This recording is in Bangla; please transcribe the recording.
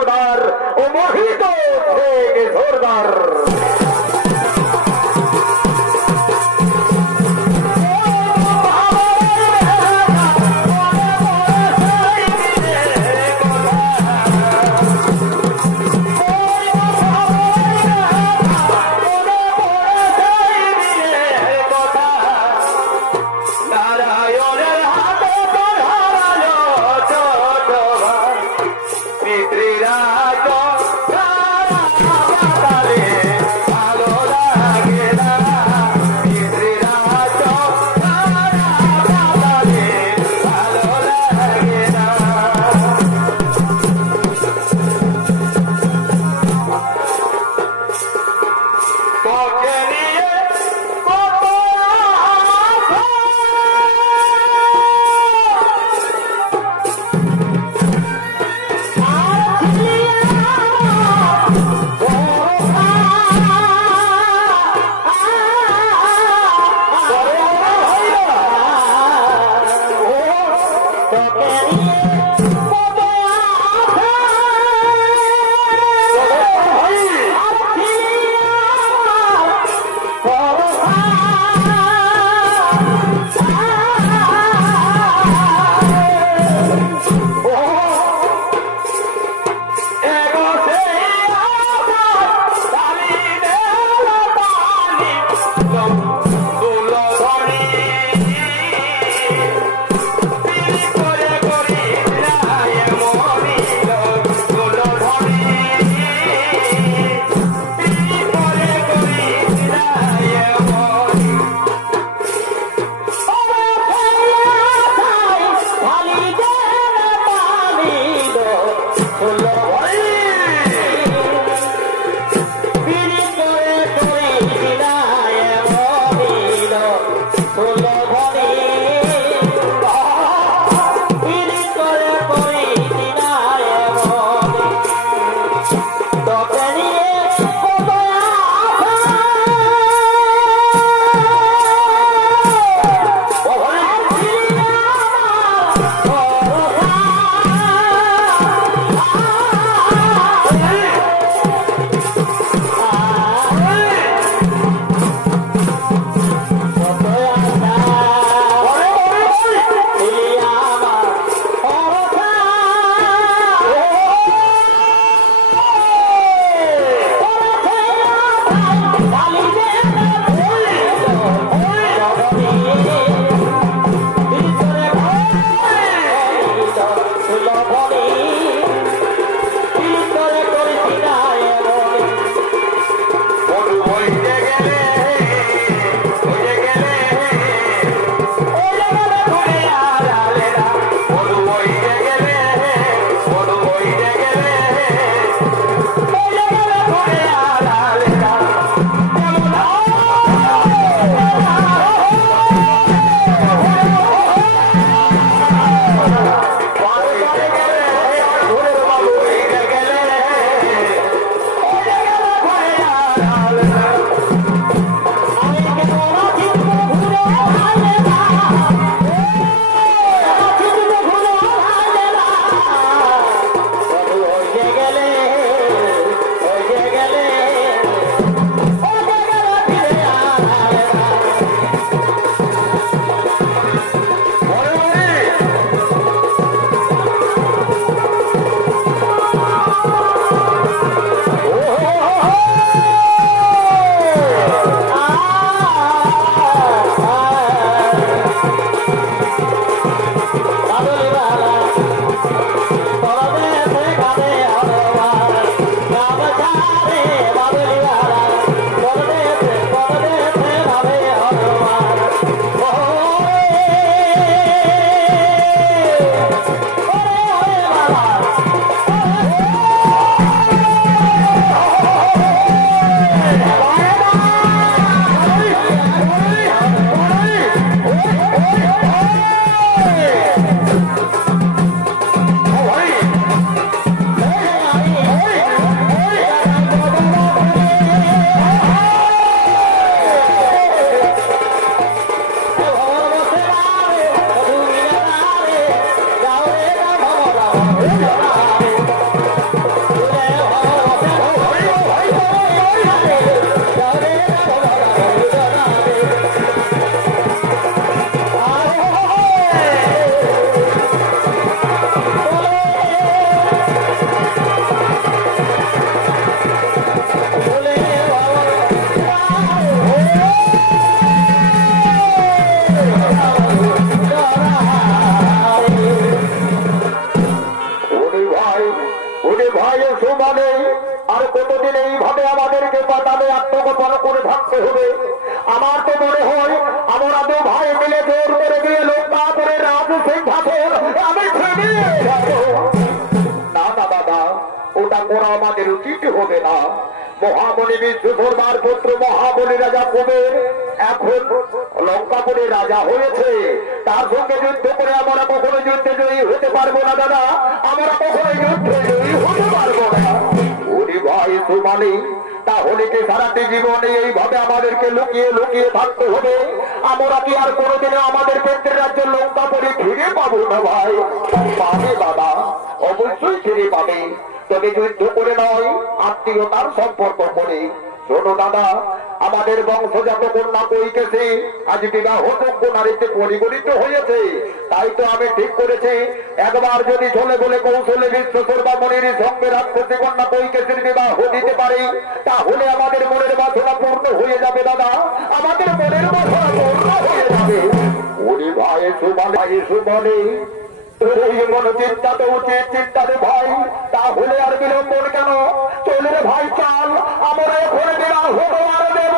জোরদার ও মোহিত থেকে জোরদার সুমানে আর কতদিন এইভাবে আমাদেরকে পাতালে আত্মগোপন করে থাকতে হবে? আমার তো মনে হয় আমরা দু ভাই মিলে জোর করে গিয়ে লঙ্কা করে রাজু সিংহাসন আমি ছিনিয়ে যাবো। না না দাদা, ওটা করা আমাদের উচিত হবে না। মহাবলী বিশ্বকর্মার পুত্র মহাবলী রাজা কুবের এখন লঙ্কাপুরের রাজা হয়েছে। তার সঙ্গে যুদ্ধ করে আমরা কখনো যুদ্ধে জয়ী হতে পারবো না দাদা, আমরা কখনো যুদ্ধে জয়ী হতে পারবো না। ওরে ভাই সুমালি, তাহলে কি সারাটি জীবনে এইভাবে আমাদেরকে লুকিয়ে লুকিয়ে থাকতে হবে? আমরা কি আর কোনোদিনও আমাদের কেন্দ্রের রাজ্য লঙ্কাপুরে ফিরে পাবো না ভাই? পাবে দাদা, অবশ্যই ফিরে পাবে, তবে যুদ্ধ করে নয়, আত্মীয়তার সম্পর্ক করে। শোনো দাদা, আমাদের বংশজাত কন্যা কৈকেশী আজ বিবাহযোগ্য নারীতে পরিগণিত হয়েছে। তাই তো আমি ঠিক করেছি, একবার যদি চলে বলে কৌশলে বিশ্বকর্মা মনির সঙ্গে রাক্ষসী কন্যা কৈকেশীর বিবাহ দিতে পারি, তাহলে আমাদের মনের বাসনা পূর্ণ হয়ে যাবে দাদা, আমাদের মনের বাসনা পূর্ণ হয়ে যাবে। ওরে ভাই সুমানে, ভাই সুমানে, চিন্তা তো উচিত চিন্তা রে ভাই, তাহলে আর বিলম্বন কেন? চলে রে ভাই, চল আমরা এখন বিবাহ দেব।